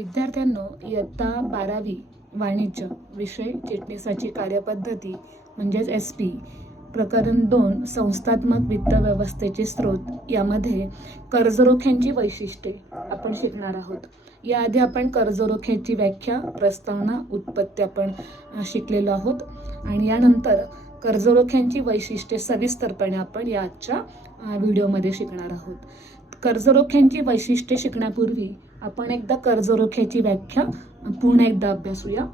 विद्यार्थ्यांनो, इयत्ता 12वी वाणिज्य विषय चिटणीसाची कार्यपद्धती म्हणजेच SP प्रकरण 2 संस्थात्मक वित्त व्यवस्थेचे स्रोत यामध्ये कर्जरोख्यांची वैशिष्ट्ये आपण शिकणार आहोत। याआधी आपण कर्जरोख्याची व्याख्या, प्रस्तावना, उत्पत्ती आपण शिकलेलो आहोत आणि यानंतर कर्जरोख्यांची वैशिष्ट्ये सविस्तरपणे आपण या आजच्या व्हिडिओमध्ये शिकणार आहोत। कर्जरोख्यांची वैशिष्ट्ये शिकण्यापूर्वी आपण एकदा कर्जरोख्याची व्याख्या पुन्हा एकदा अभ्यासूया।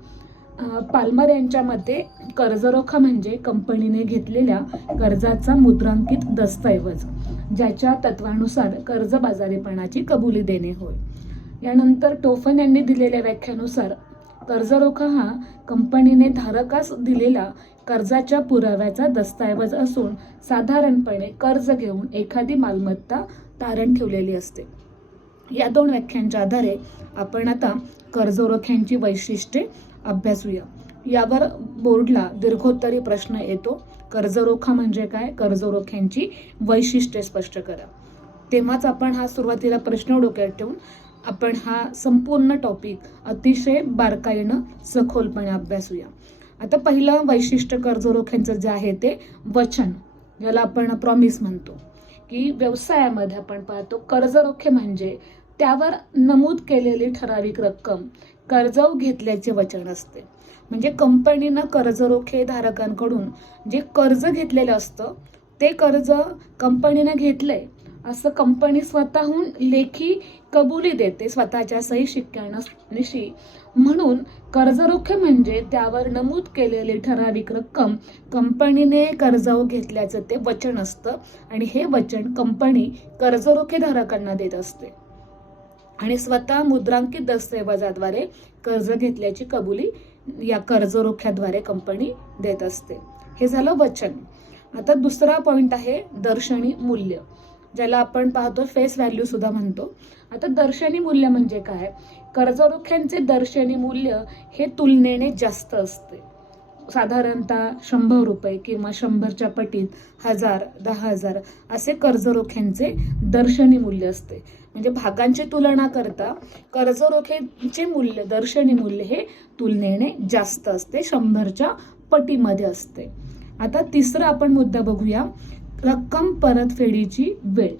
पाल्मर यांच्या मते कर्जरोखा म्हणजे कंपनीने घेतलेल्या कर्जाचा मुद्रांकित दस्तऐवज, ज्याच्या तत्वानुसार कर्जबाजारीपणाची कबुली देणे होय। यानंतर टोफन यांनी दिलेल्या व्याख्यानुसार कर्जरोखा हा कंपनीने धारकास दिलेला कर्जाच्या पुराव्याचा दस्तऐवज असून साधारणपणे कर्ज घेऊन एखादी मालमत्ता तारण ठेवलेली असते। या दोन व्याख्यांच्या आधारे आपण आता कर्जरोख्यांची वैशिष्ट्ये अभ्यासूया। यावर बोर्डला दीर्घोत्तरी प्रश्न येतो, कर्जरोखा म्हणजे काय, कर्जरोख्यांची वैशिष्ट्ये स्पष्ट करा। तेव्हाच आपण हा सुरुवातीला प्रश्न डोक्यात ठेवून आपण हा संपूर्ण टॉपिक अतिशय बारकाईनं सखोलपणे अभ्यासूया। आता पहिलं वैशिष्ट्य कर्जरोख्यांचं जे आहे ते वचन, ज्याला आपण प्रॉमिस म्हणतो, की व्यवसायामध्ये आपण पाहतो कर्जरोखे म्हणजे त्यावर नमूद केलेली ठराविक रक्कम कर्जाऊ घेतल्याचे वचन असते। म्हणजे कंपनीनं कर्जरोखे धारकांकडून जे कर्ज घेतलेलं असतं ते कर्ज कंपनीनं घेतलंय असं कंपनी स्वतःहून लेखी कबुली देते स्वतःच्या सही शिक्क्यानिशी। म्हणून कर्जरोखे म्हणजे त्यावर नमूद केलेली ठराविक रक्कम कंपनीने कर्जाऊ घेतल्याचं ते वचन असतं आणि हे वचन कंपनी कर्जरोखे धारकांना देत असते आणि स्वतः मुद्रांकित दस्तऐवजाद्वारे कर्ज घेतल्याची कबुली या कर्जरोख्याद्वारे कंपनी देत असते। हे झालं वचन। आता दुसरा पॉइंट आहे दर्शनी मूल्य, ज्याला आपण पाहतो फेस व्हॅल्यू सुद्धा म्हणतो। आता दर्शनी मूल्य म्हणजे काय, कर्जरोख्यांचे दर्शनी मूल्य हे तुलनेने जास्त असते। साधारणतः 100 रुपये किंवा 100च्या पटीत 1000, 10,000 असे कर्जरोख्यांचे दर्शनी मूल्य असते। म्हणजे भागांची तुलना करता कर्जरोख्यांचे मूल्य, दर्शनी मूल्य हे तुलनेने जास्त असते, 100च्या पटीमध्ये असते। आता तिसरा आपण मुद्दा बघूया, रक्कम परतफेडीची वेळ।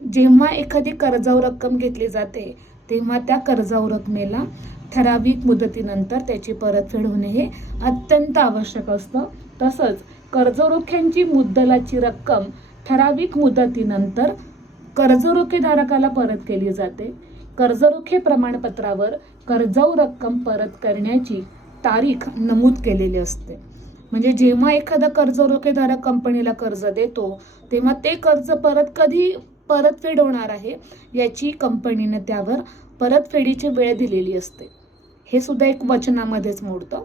जेव्हा एखादी कर्जाऊ रक्कम घेतली जाते तेव्हा त्या कर्जाऊ रकमेला ठराविक मुदतीनंतर त्याची परतफेड होणे हे अत्यंत आवश्यक असतं। तसंच कर्जरोख्यांची मुद्दलाची रक्कम ठराविक मुदतीनंतर कर्जरोखेधारकाला परत केली जाते। कर्जरोखे प्रमाणपत्रावर कर्जाऊ रक्कम परत करण्याची तारीख नमूद केलेली असते। म्हणजे जेव्हा एखादा कर्जरोखेधारक कंपनीला कर्ज देतो तेव्हा ते कर्ज कधी परतफेड होणार आहे याची कंपनीने त्यावर परतफेडीची वेळ दिलेली असते। हे सुद्धा एक वचनामध्येच मोडतं।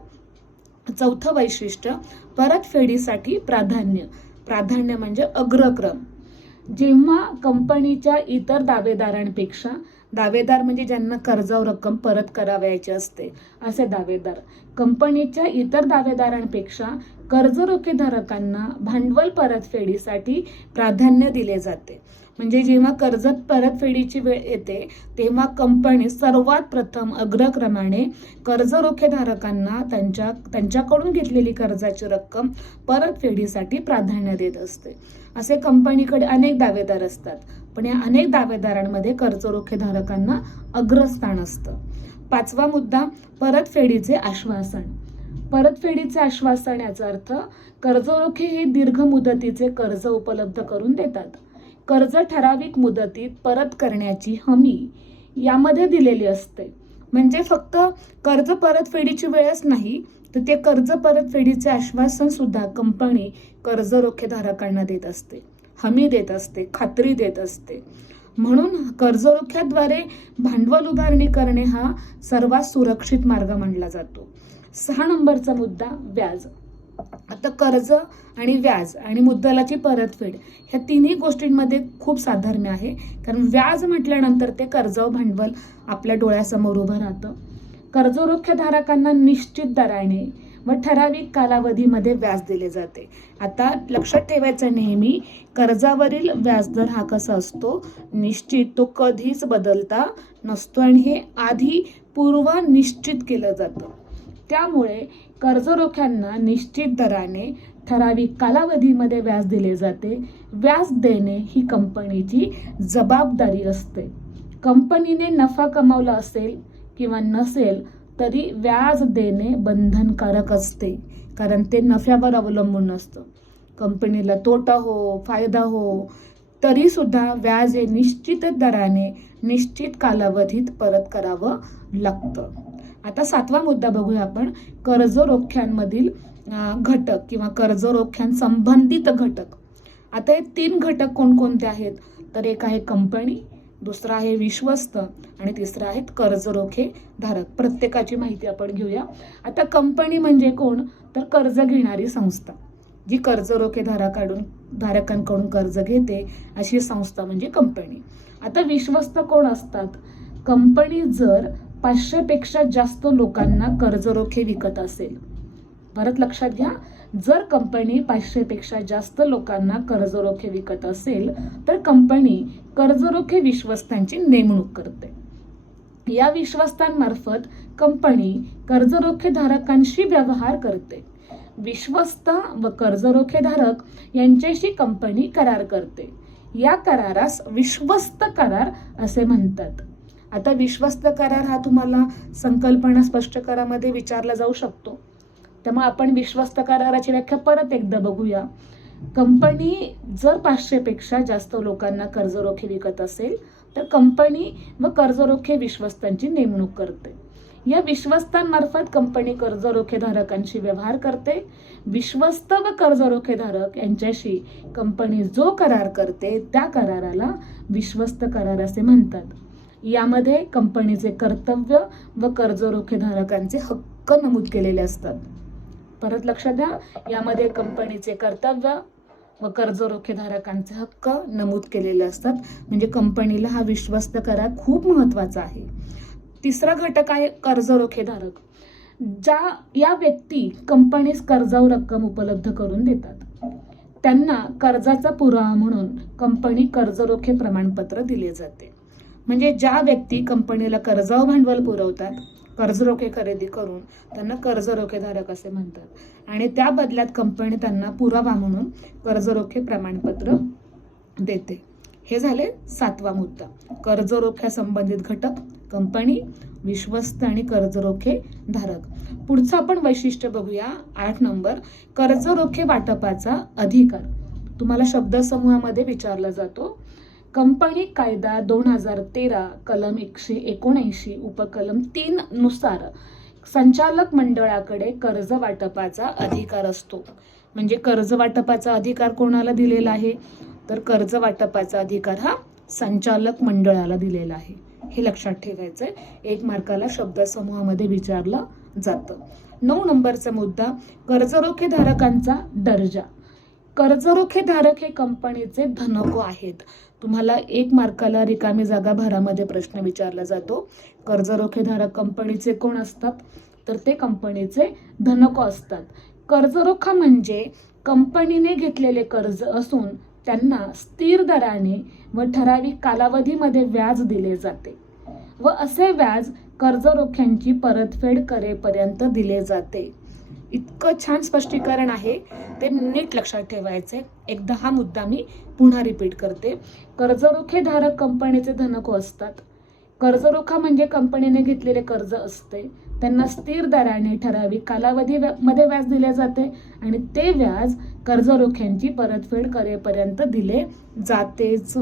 चौथं वैशिष्ट्य परतफेडीसाठी प्राधान्य। प्राधान्य म्हणजे अग्रक्रम। जेव्हा कंपनीच्या इतर दावेदारांपेक्षा, दावेदार म्हणजे ज्यांना कर्जाऊ रक्कम परत करावयाची असते असे दावेदार, कंपनीच्या इतर दावेदारांपेक्षा कर्जरोखेधारकांना भांडवल परतफेडीसाठी प्राधान्य दिले जाते। म्हणजे जेव्हा कर्ज परतफेडीची वेळ येते तेव्हा कंपनी सर्वात प्रथम अग्रक्रमाने कर्जरोखेधारकांना त्यांच्याकडून घेतलेली कर्जाची रक्कम परतफेडीसाठी प्राधान्य देत असते। असे कंपनीकडे अनेक दावेदार असतात, पण या अनेक दावेदारांमध्ये कर्जरोखेधारकांना अग्रस्थान असतं। पाचवा मुद्दा परतफेडीचे आश्वासन। परतफेडीचे आश्वासन याचा अर्थ कर्जरोखे हे दीर्घ मुदतीचे कर्ज उपलब्ध करून देतात। कर्ज ठराविक मुदतीत परत करण्याची हमी यामध्ये दिलेली असते। म्हणजे फक्त कर्ज परतफेडीची वेळच नाही तर ते कर्ज परतफेडीचे आश्वासन सुद्धा कंपनी कर्जरोखेधारकांना देत असते, हमी देत असते, खात्री देत असते। म्हणून कर्जरोख्याद्वारे भांडवल उभारणी करणे हा सर्वात सुरक्षित मार्ग मानला जातो। 6 नंबरचा मुद्दा व्याज। आता कर्ज आणि व्याज आणि मुद्दलाची परतफेड ह्या तिन्ही गोष्टींमध्ये खूप साधर्म्य आहे, कारण व्याज म्हटल्यानंतर ते कर्जाऊ भांडवल आपल्या डोळ्यासमोर उभं राहतं। कर्जरोख्याधारकांना निश्चित दराने व ठराविक कालावधीमध्ये व्याज दिले जाते. आता लक्षात ठेवायचं नेहमी, कर्जावरील व्याजदर हा कसा असतो, निश्चित, तो कधीच बदलता नसतो आणि हे आधी पूर्व निश्चित केलं जातं. त्यामुळे कर्जरोख्यांना निश्चित दराने ठराविक कालावधीमध्ये व्याज दिले जाते. व्याज देणे ही कंपनीची जबाबदारी असते. कंपनीने नफा कमावला असेल किंवा नसेल तरी व्याज देणे बंधनकारक असते, कारण ते नफ्यावर अवलंबून नसतं. कंपनीला तोटा हो, फायदा हो, तरी सुद्धा व्याज हे निश्चित दराने निश्चित कालावधीत परत करावं लागतं. आता 7वा मुद्दा बघूया आपण, कर्जरोख्यांमधील घटक किंवा कर्जरोख्यांसंबंधित घटक. आता हे 3 घटक कोणकोणते आहेत, तर एक आहे कंपनी, दुसरा आहे विश्वस्त आणि तिसरा आहेत कर्जरोखे धारक. प्रत्येकाची माहिती आपण घेऊया. आता कंपनी म्हणजे कोण, तर कर्ज घेणारी संस्था, जी कर्जरोखे धारकांकडून कर्ज घेते, अशी संस्था म्हणजे कंपनी. आता विश्वस्त कोण असतात, कंपनी जर 500 पेक्षा जास्त लोकांना कर्जरोखे विकत असेल. परत लक्षात घ्या, जर कंपनी 500 पेक्षा जास्त लोकांना कर्जरोखे विकत असेल तर कंपनी कर्जरोखे विश्वस्तांची नेमणूक करते. या विश्वस्तांमार्फत कंपनी कर्जरोखे धारकांशी व्यवहार करते. विश्वस्त व कर्जरोखे धारक यांच्याशी कंपनी करार करते. या करारास विश्वस्त करार असे म्हणतात. आता विश्वस्त करार हा तुम्हाला संकल्पना स्पष्टीकरणामध्ये विचारला जाऊ शकतो, त्यामुळे आपण विश्वस्त कराराची व्याख्या परत एकदा बघूया. कंपनी जर 500 पेक्षा जास्त लोकांना कर्जरोखे विकत असेल तर कंपनी व कर्जरोखे विश्वस्तांची नेमणूक करते. या विश्वस्तांमार्फत कंपनी कर्जरोखे धारकांशी व्यवहार करते. विश्वस्त व कर्जरोखे धारक यांच्याशी कंपनी जो करार करते त्या कराराला विश्वस्त करार असे म्हणतात. यामध्ये कंपनीचे कर्तव्य व कर्जरोखे धारकांचे हक्क नमूद केलेले असतात. परत लक्षात द्या, यामध्ये कंपनीचे कर्तव्य व कर्जरोखे धारकांचे हक्क नमूद केलेले असतात. म्हणजे कंपनीला हा विश्वस्त करार खूप महत्वाचा आहे. तिसरा घटक आहे कर्जरोखे धारक. या व्यक्ती कंपनीस कर्जावर रक्कम उपलब्ध करून देतात. त्यांना कर्जाचा पुरावा म्हणून कंपनी कर्जरोखे प्रमाणपत्र दिले जाते. म्हणजे ज्या व्यक्ती कंपनीला कर्जावर भांडवल पुरवतात, कर्जरोखे खरेदी करून, त्यांना कर्जरोखे धारक असे म्हणतात आणि त्या बदल्यात कंपनी त्यांना पुरावा म्हणून कर्जरोखे प्रमाणपत्र देते. हे झाले 7वा मुद्दा, कर्जरोख्या संबंधित घटक, कंपनी, विश्वस्त आणि कर्जरोखे धारक. पुढचं आपण वैशिष्ट्य बघूया. 8 नंबर, कर्जरोखे वाटपाचा अधिकार. तुम्हाला शब्दसमूहामध्ये विचारला जातो. कंपनी कायदा 2013 कलम 179 उपकलम 3 नुसार संचालक मंडळाकडे कर्ज वाटपाचा अधिकार असतो. म्हणजे कर्ज वाटपाचा अधिकार कोणाला दिलेला आहे, तर कर्ज वाटपाचा अधिकार हा संचालक मंडळाला दिलेला आहे. हे लक्षात ठेवायचंय. 1 मार्काला शब्दसमूहामध्ये विचारलं जातं. 9 नंबरचा मुद्दा, कर्जरोखे धारकांचा दर्जा. कर्जरोखे धारक हे कंपनीचे धनको आहेत. तुम्हाला 1 मार्काला रिकामी जागा भरामध्ये प्रश्न विचारला जातो. कर्जरोखे धारक कंपनीचे कोण असतात, तर ते कंपनीचे धनको असतात. कर्जरोखा म्हणजे कंपनीने घेतलेले कर्ज असून त्यांना स्थिर दराने व ठराविक कालावधीमध्ये व्याज दिले जाते व असे व्याज कर्जरोख्यांची परतफेड करेपर्यंत दिले जाते. इतकं छान स्पष्टीकरण आहे, ते नीट लक्षात ठेवायचे. एकदा हा मुद्दा मी पुन्हा रिपीट करते. कर्जरोखे धारक कंपनीचे धनको असतात. कर्जरोखा म्हणजे कंपनीने घेतलेले कर्ज असते, त्यांना स्थिर दराने ठराविक कालावधीमध्ये व्याज दिले जाते आणि ते व्याज कर्जरोख्यांची परतफेड करेपर्यंत दिले जातेच.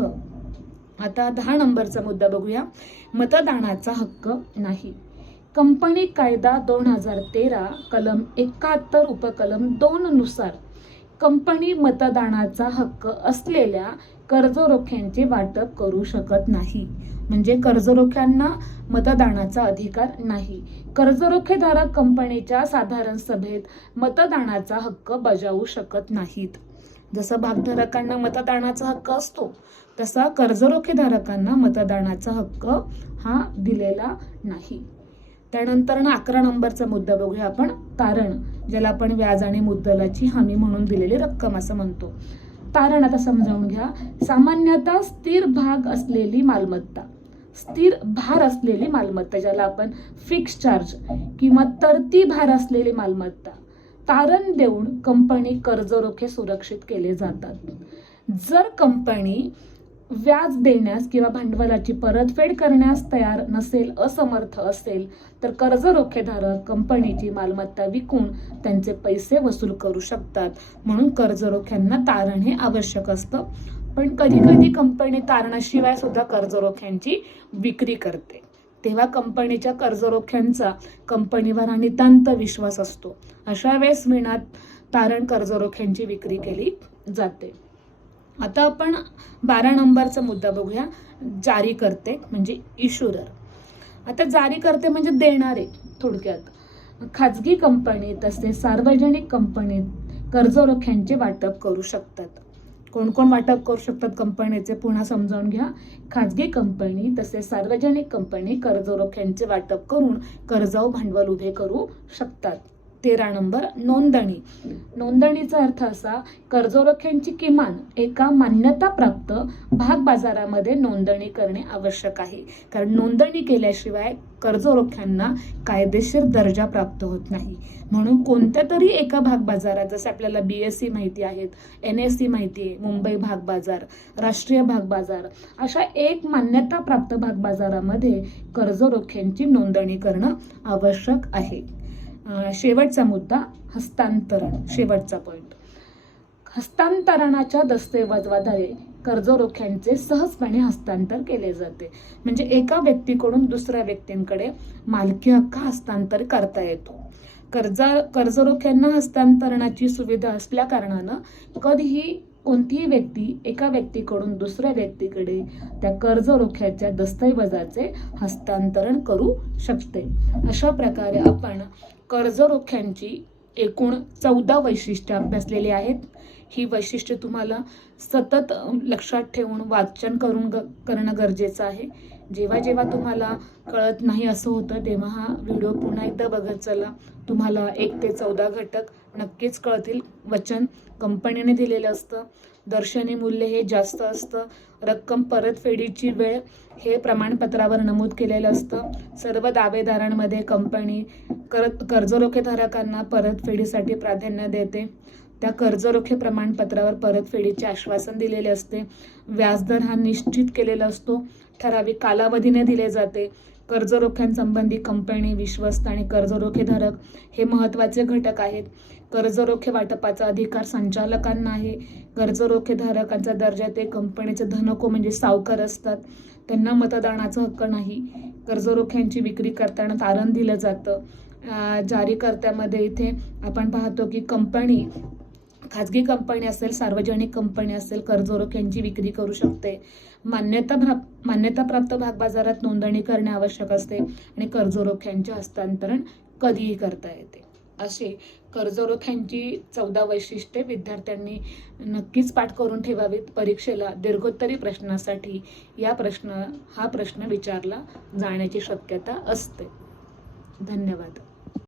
आता 10 नंबरचा मुद्दा बघूया. मतदानाचा हक्क नाही. कंपनी कायदा 2013 कलम 71 उपकलम 2 नुसार कंपनी मतदानाचा हक्क असलेल्या कर्जरोख्यांचे वाटप करू शकत नाही. म्हणजे कर्जरोख्यांना मतदानाचा अधिकार नाही. कर्जरोखे धारक कंपनीच्या साधारण सभेत मतदानाचा हक्क बजावू शकत नाहीत. जसं भागधारकांना मतदानाचा हक्क असतो तसा कर्जरोखे धारकांना मतदानाचा हक्क हा दिलेला नाही. त्यानंतर 11 नंबरचा मुद्दा बघूया आपण, तारण, ज्याला आपण व्याज आणि मुद्दलाची हमी म्हणून दिलेली रक्कम असं म्हणतो. तारण आता समजावून घ्या. सामान्यतः स्थिर भाग असलेली मालमत्ता, स्थिर भार असलेली मालमत्ता, ज्याला आपण फिक्स चार्ज किंवा तरती भार असलेली मालमत्ता तारण देऊन कंपनी कर्ज रोखे सुरक्षित केले जातात. जर कंपनी व्याज देण्यास किंवा भांडवलाची परतफेड करण्यास तयार नसेल, असमर्थ असेल, तर कर्ज रोखेधारक कंपनीची मालमत्ता विकून त्यांचे पैसे वसूल करू शकतात. म्हणून कर्ज रोख्यांना तारण हे आवश्यक असतं. पण कधी कधी कंपनी तारणाशिवाय सुद्धा कर्ज रोख्यांची विक्री करते, तेव्हा कंपनीच्या कर्ज रोख्यांचा कंपनीवर नितांत विश्वास असतो. अशा वेळेस विना तारण कर्ज रोख्यांची विक्री केली जाते. आता आपण 12 नंबरचा मुद्दा बघूया, जारीकर्ते म्हणजे इशुरर. आता जारीकर्ते म्हणजे देणारे. थोडक्यात खाजगी कंपनी तसेच सार्वजनिक कंपनीत कर्ज रोख्यांचे वाटप करू शकतात. कोण कोण वाटप करू शकतात कंपनीचे पुन्हा समजावून घ्या. खाजगी कंपनी तसेच सार्वजनिक कंपनी कर्ज रोख्यांचे वाटप करून कर्जाऊ भांडवल उभे करू शकतात. 13 नंबर, नोंदणी. नोंदणीचा अर्थ असा, कर्ज रोख्यांची किमान एका मान्यताप्राप्त भाग बाजारामध्ये नोंदणी करणे आवश्यक आहे. कारण नोंदणी केल्याशिवाय कर्ज रोख्यांना कायदेशीर दर्जा प्राप्त होत नाही. म्हणून कोणत्या तरी एका भाग बाजारात, जसे आपल्याला BSE माहिती आहेत, NSE माहिती आहे, मुंबई भाग बाजार, राष्ट्रीय भाग बाजार, अशा एक मान्यताप्राप्त भाग बाजारामध्ये कर्ज रोख्यांची नोंदणी करणं आवश्यक आहे. शेवटचा मुद्दा, हस्तांतरण. शेवटचा पॉइंट, हस्तांतरणाच्या दस्तऐवजाद्वारे कर्ज रोख्यांचे सहजपणे हस्तांतर केले जाते. म्हणजे एका व्यक्तीकडून दुसऱ्या व्यक्तींकडे मालकी हक्क हस्तांतर करता येतो. कर्ज रोख्यांना हस्तांतरणाची सुविधा असल्या कारणानं कधीही कोणतीही व्यक्ती एका व्यक्तीकडून दुसऱ्या व्यक्तीकडे त्या कर्ज रोख्याच्या दस्तऐवजाचे हस्तांतरण करू शकते. अशा प्रकारे आपण कर्ज रोख्यांची एकूण 14 वैशिष्ट्ये अभ्यासलेली आहेत. ही वैशिष्ट्ये तुम्हाला सतत लक्षात ठेवून वाचन करणं गरजेचं आहे. जेव्हा जेव्हा तुम्हाला कळत नाही असं होतं, तेव्हा हा व्हिडिओ पुन्हा एकदा बघत चला. तुम्हाला 1 ते 14 घटक नक्कीच कळतील. वचन कंपनीने दिलेलं असतं, दर्शनी मूल्य हे जास्त असतं, रक्कम परतफेडीची वेळ हे प्रमाणपत्रावर नमूद केलेलं असतं. सर्व दावेदारांमध्ये कंपनी कर्जरोखेधारकांना परतफेडीसाठी प्राधान्य देते. त्या कर्जरोखे प्रमाणपत्रावर परतफेडीचे आश्वासन दिलेले असते. व्याजदर हा निश्चित केलेला असतो, ठराविक कालावधीने दिले जाते. कर्जरोख्यांसंबंधी कंपनी, विश्वस्त आणि कर्जरोखेधारक हे महत्त्वाचे घटक आहेत. कर्जरोखे वाटपाचा अधिकार संचालकांना आहे. कर्जरोखेधारकांचा दर्जा ते कंपनीचे धनको म्हणजे सावकार असतात, त्यांना मतदानाचा हक्क नाही. कर्जरोख्यांची विक्री करताना तारण दिलं जातं. जारीकर्त्यामध्ये इथे आपण पाहतो की कंपनी, खाजगी कंपनी असेल, सार्वजनिक कंपनी असेल, कर्जरोख्यांची विक्री करू शकते. मान्यताप्राप्त भागबाजारात नोंदणी करणे आवश्यक असते आणि कर्जरोख्यांचे हस्तांतरण कधीही करता येते. असे कर्जरोख्यांची 14 वैशिष्ट्ये विद्यार्थ्यांनी नक्कीच पाठ करून ठेवावीत. परीक्षेला दीर्घोत्तरी प्रश्नासाठी हा प्रश्न विचारला जाण्याची शक्यता असते. धन्यवाद.